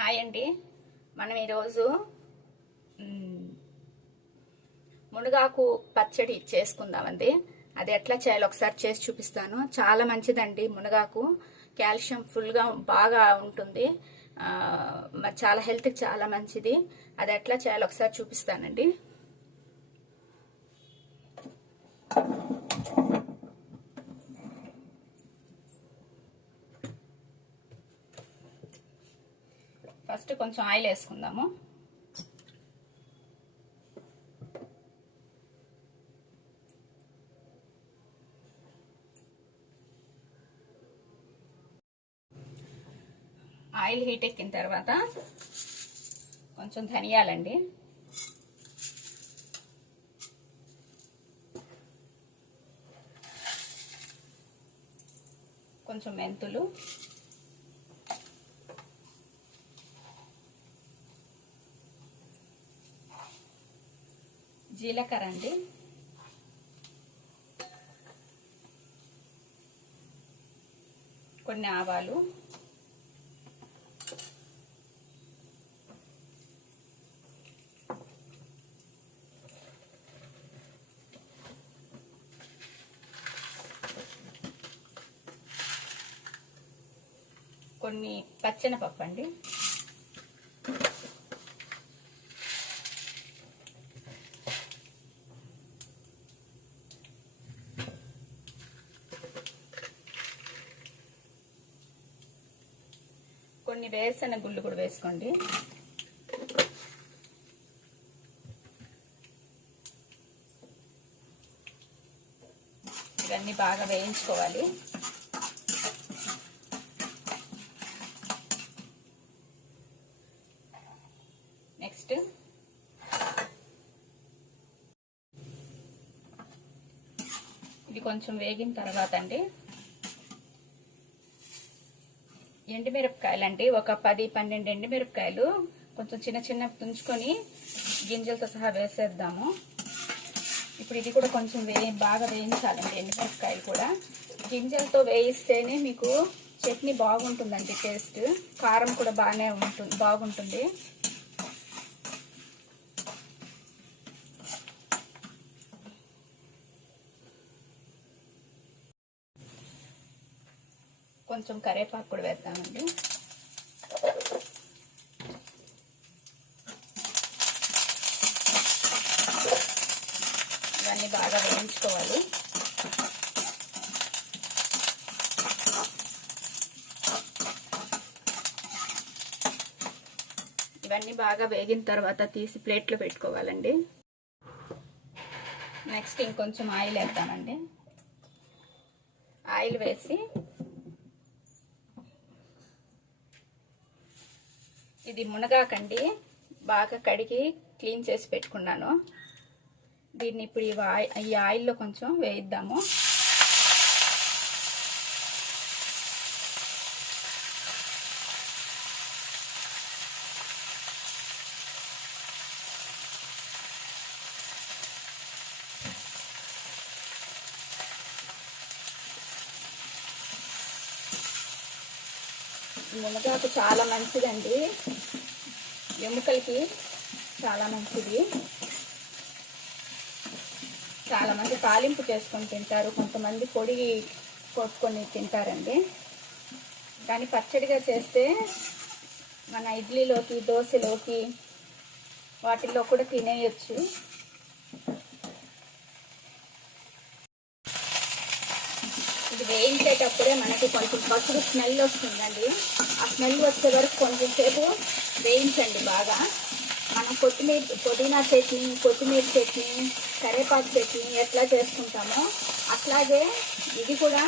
Hi అండి. మనం ఈరోజు మునగాకు పచ్చడి చేసుకుందామండి. అది ఎట్లా చేయాలో ఒకసారి చేసి చూపిస్తాను. చాలా మంచిదండి మునగాకు. కాల్షియం ఫుల్గా బాగా ఉంటుంది. చాలా హెల్త్కి చాలా మంచిది. అది ఎట్లా చేయాలో ఒకసారి చూపిస్తానండి. ఫస్ట్ కొంచెం ఆయిల్ వేసుకుందాము. ఆయిల్ హీట్ ఎక్కిన తర్వాత కొంచెం ధనియాలండి, కొంచెం మెంతులు, జీలకర్ర అండి, కొన్ని ఆవాలు, కొన్ని పచ్చెనపప్పు అండి, కొన్ని వేరుశనగ గుళ్ళు కూడా వేసుకోండి. ఇవన్నీ బాగా వేయించుకోవాలి. నెక్స్ట్ ఇది కొంచెం వేగిన తర్వాత అండి ఎండుమిరపకాయలు అండి, ఒక 10-12 ఎండుమిరపకాయలు కొంచెం చిన్న చిన్న తుంచుకొని గింజలతో సహా వేసేద్దాము. ఇప్పుడు ఇది కూడా కొంచెం బాగా వేయించాలండి. ఎండుమిరపకాయలు కూడా గింజలతో వేయిస్తేనే మీకు చట్నీ బాగుంటుందండి. టేస్ట్ కారం కూడా బాగుంటుంది. కొంచెం కరివేపాకు కూడా వేద్దామండి. ఇవన్నీ బాగా వేయించుకోవాలి. ఇవన్నీ బాగా వేగిన తర్వాత తీసి ప్లేట్లో పెట్టుకోవాలండి. నెక్స్ట్ ఇంకొంచెం ఆయిల్ వేద్దామండి. ఆయిల్ వేసి ఇది మునగాకండి, బాగా కడిగి క్లీన్ చేసి పెట్టుకున్నాను. దీన్ని ఇప్పుడు ఈ ఆయిల్లో కొంచెం వేయిద్దాము. మునగాకు చాలా మంచిదండి, ఎముకలకి చాలా మంచిది. చాలా మంది తాలింపు చేసుకొని తింటారు, కొంతమంది పొడి కొట్టుకొని తింటారండి. కానీ పచ్చడిగా చేస్తే మన ఇడ్లీలోకి, దోశలోకి వాటిల్లో కూడా తినేయచ్చు. ఇది వేయించేటప్పుడే మనకి కొంచెం పసుపు స్మెల్ వస్తుందండి. ఆ స్మెల్ వచ్చే వరకు కొంచెం సేపు వేయించండి బాగా. మనం పుదీనా చట్నీ, కొత్తిమీర చట్నీ, కరివేపాకు చట్నీ ఎట్లా చేసుకుంటామో అట్లాగే ఇది కూడా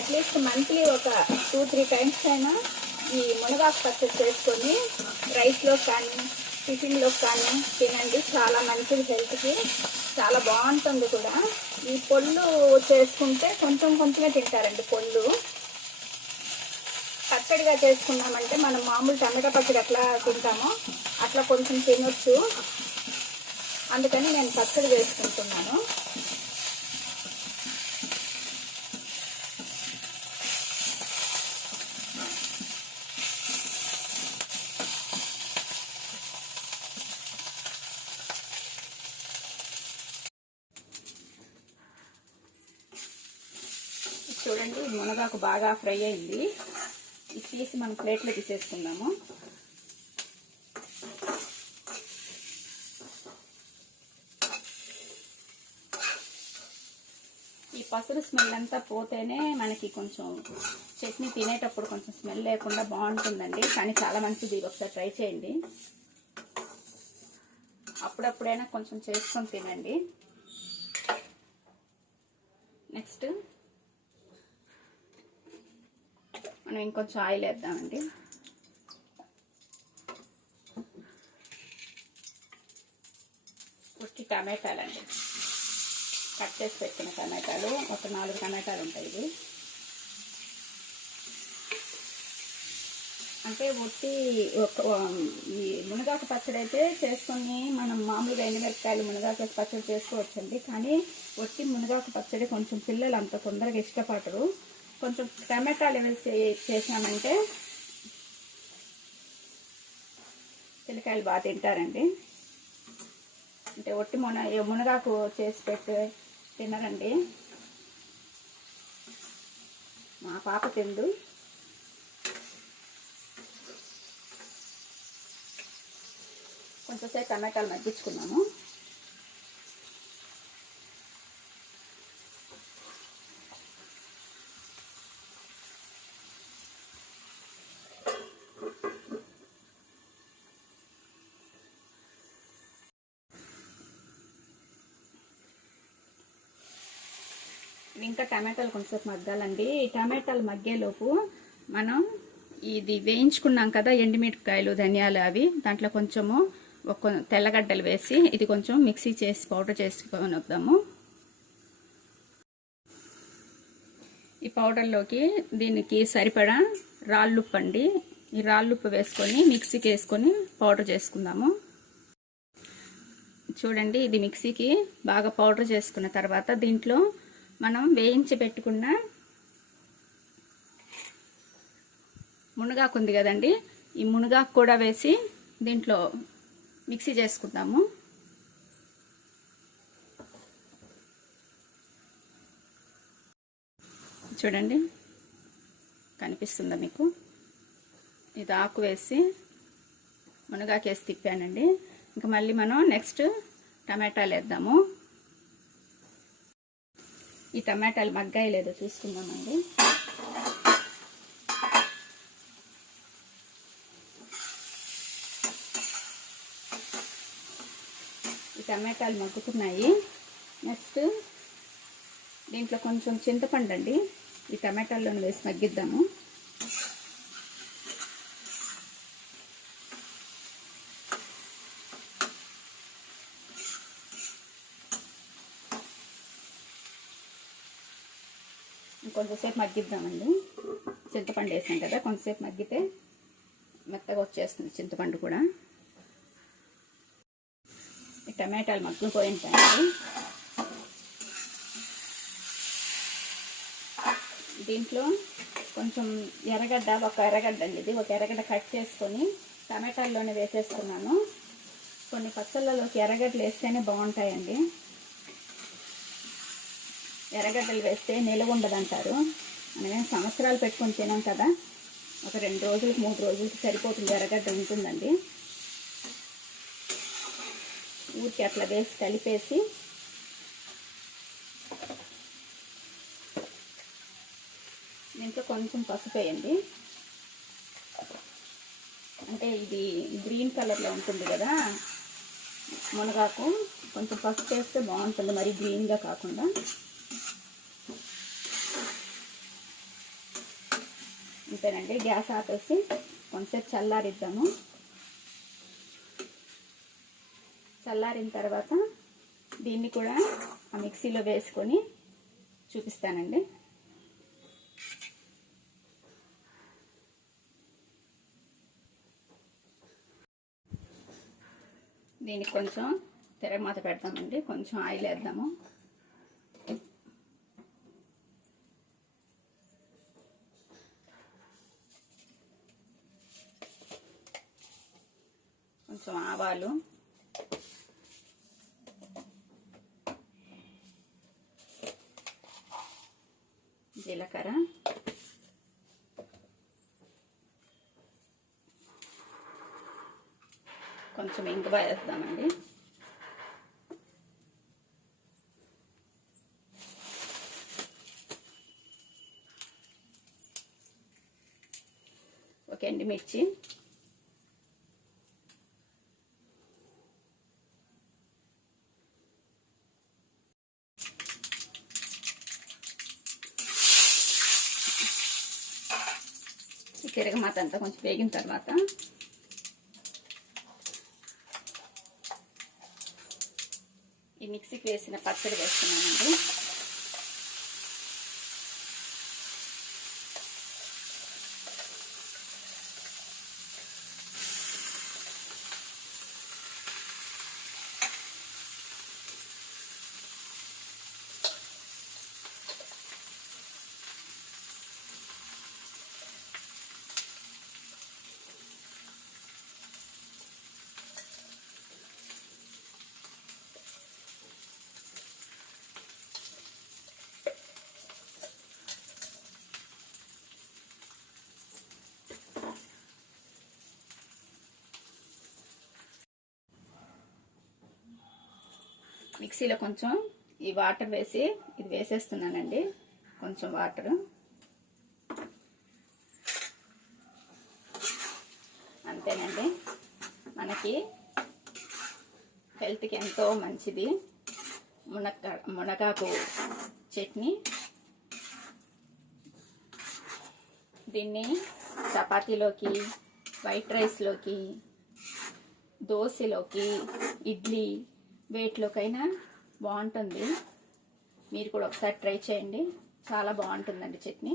అట్లీస్ట్ మంత్లీ ఒక 2-3 టైమ్స్ అయినా ఈ మునగాకు పచ్చడి చేసుకొని రైస్లో కానీ టిఫిన్లో కానీ తినండి. చాలా మంచిది, హెల్త్కి చాలా బాగుంటుంది కూడా. ఈ పొళ్ళు చేసుకుంటే కొంచెమే తింటారండి. పొళ్ళు పచ్చడిగా చేసుకున్నామంటే మనం మామూలు టమాటా పచ్చడి ఎట్లా తింటామో అట్లా కొంచెం తినొచ్చు. అందుకని నేను పచ్చడి చేసుకుంటున్నాను. చూడండి మునగాకు బాగా ఫ్రై అయింది. ఇది తీసి మనం ప్లేట్లో తీసేసుకుందాము. ఈ పసురు స్మెల్ అంతా పోతేనే మనకి కొంచెం చట్నీ తినేటప్పుడు కొంచెం స్మెల్ లేకుండా బాగుంటుందండి. కానీ చాలా మంచిది, ఒకసారి ట్రై చేయండి. అప్పుడప్పుడైనా కొంచెం చేసుకొని తినండి. నెక్స్ట్ మనం ఇంకొంచెం ఆయిల్ వేద్దామండి. ఉట్టి టమాటాలండి, కట్ చేసి పెట్టిన టమాటాలు, ఒక 4 టమాటాలు ఉంటాయి. ఇవి అంటే ఉట్టి ఈ మునగాకు పచ్చడి అయితే చేసుకొని మనం మామూలుగా ఎండుమిరపకాయలు మునగాకు పచ్చడి చేసుకోవచ్చండి. కానీ ఉట్టి మునగాకు పచ్చడి కొంచెం పిల్లలు అంత తొందరగా ఇష్టపడరు. కొంచెం టమాటాలు వేసి చేసామంటే పిల్లకాయలు బాగా తింటారండి. అంటే ఒట్టి మునగాకు చేసి పెట్టి తినరండి. మా పాప తిందు. కొంచెంసేపు టమాటాలు మగ్గించుకున్నాము. ఇంకా టమాటాలు కొంచెంసేపు మగ్గాలండి. ఈ టమాటాలు మగ్గేలోపు మనం ఇది వేయించుకున్నాం కదా ఎండుమిరపకాయలు, ధనియాలు, అవి దాంట్లో కొంచెము ఒక తెల్లగడ్డలు వేసి ఇది కొంచెం మిక్సీ చేసి పౌడర్ చేసుకొని వద్దాము. ఈ పౌడర్లోకి దీనికి సరిపడా రాళ్ళుప్పు అండి, ఈ రాళ్ళుప్పు వేసుకొని మిక్సీకి వేసుకొని పౌడర్ చేసుకుందాము. చూడండి, ఇది మిక్సీకి బాగా పౌడర్ చేసుకున్న తర్వాత దీంట్లో మనం వేయించి పెట్టుకున్న మునగాకు ఉంది కదండి, ఈ మునగాకు కూడా వేసి దీంట్లో మిక్సీ చేసుకుందాము. చూడండి, కనిపిస్తుందా మీకు? ఇది ఆకు వేసి మునగాకు వేసి తిప్పానండి. ఇంకా మళ్ళీ మనం నెక్స్ట్ టమాటాలు వేద్దాము. ఈ టమాటాలు మగ్గాయి లేదో చూసుకుందామండి. ఈ టమాటాలు మగ్గుతున్నాయి. నెక్స్ట్ దీంట్లో కొంచెం చింతపండు అండి ఈ టమాటాల్లోనే వేసి మగ్గిద్దాము. కొంచెంసేపు మగ్గిద్దామండి. చింతపండు వేసాం కదా, కొంచెంసేపు మగ్గితే మెత్తగా వచ్చేస్తుంది చింతపండు కూడా. ఈ టమాటాలు మగ్గిపోయింటాయండి. దీంట్లో కొంచెం ఎర్రగడ్డ, ఒక ఎర్రగడ్డ అండి ఇది, ఒక ఎర్రగడ్డ కట్ చేసుకొని టమాటాల్లోనే వేసేసుకున్నాను. కొన్ని పచ్చళ్ళలోకి ఎర్రగడ్డలు వేస్తేనే బాగుంటాయండి. ఎర్రగడ్డలు వేస్తే నిలవ ఉండదంటారు. మనమేం సంవత్సరాలు పెట్టుకొని తినాం కదా, ఒక 2 రోజులకి 3 రోజులకి సరిపోతుంది, ఎర్రగడ్డ ఉంటుందండి. ఊరికి అట్లా వేసి కలిపేసి దీంట్లో కొంచెం పసుపు వేయండి. అంటే ఇది గ్రీన్ కలర్లో ఉంటుంది కదా మునగాకు, కొంచెం పసుపు వేస్తే బాగుంటుంది, మరి గ్రీన్గా కాకుండా. అంతేనండి, గ్యాస్ ఆపేసి కొంచెంసేపు చల్లారిద్దాము. చల్లారిన తర్వాత దీన్ని కూడా ఆ మిక్సీలో వేసుకొని చూపిస్తానండి. దీనికి కొంచెం తిరగమాత పెడతామండి, కొంచెం ఆయిల్ వేద్దాము. కొంచెం ఆవాలు, జీలకర్ర, కొంచెం ఇంగువ వేద్దామండి. ఓకే అండి, మిర్చి, తిరగమాత అంతా కొంచెం వేగిన తర్వాత ఈ మిక్సీకి వేసిన పచ్చడి వేస్తున్నానండి. మిక్సీలో కొంచెం ఈ వాటర్ వేసి ఇది వేసేస్తున్నానండి. కొంచెం వాటర్, అంతేనండి. మనకి హెల్త్కి ఎంతో మంచిది మునగాకు చట్నీ. దీన్ని చపాతీలోకి, వైట్ రైస్లోకి, దోశలోకి, ఇడ్లీ వేటిలోకైనా బాగుంటుంది. మీరు కూడా ఒకసారి ట్రై చేయండి, చాలా బాగుంటుందండి చట్నీ.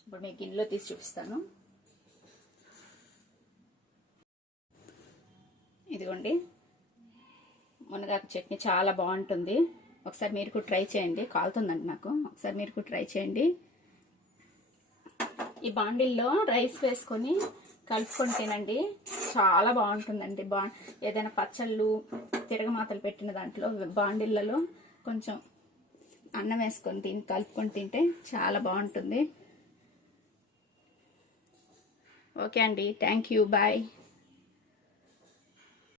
ఇప్పుడు మీకు గిన్నెలో తీసి చూపిస్తాను. ఇదిగోండి, మునగాకు చట్నీ చాలా బాగుంటుంది. ఒకసారి మీరు కూడా ట్రై చేయండి. కాలుతుందండి నాకు. ఒకసారి మీరు కూడా ట్రై చేయండి. ఈ బాండిల్లో రైస్ వేసుకొని కలుపుకొని తినండి, చాలా బాగుంటుందండి. ఏదైనా పచ్చళ్ళు, తిరగమాతలు పెట్టిన దాంట్లో బాండిళ్ళలో కొంచెం అన్నం వేసుకొని కలుపుకొని తింటే చాలా బాగుంటుంది. ఓకే అండి, థ్యాంక్ యూ, బాయ్.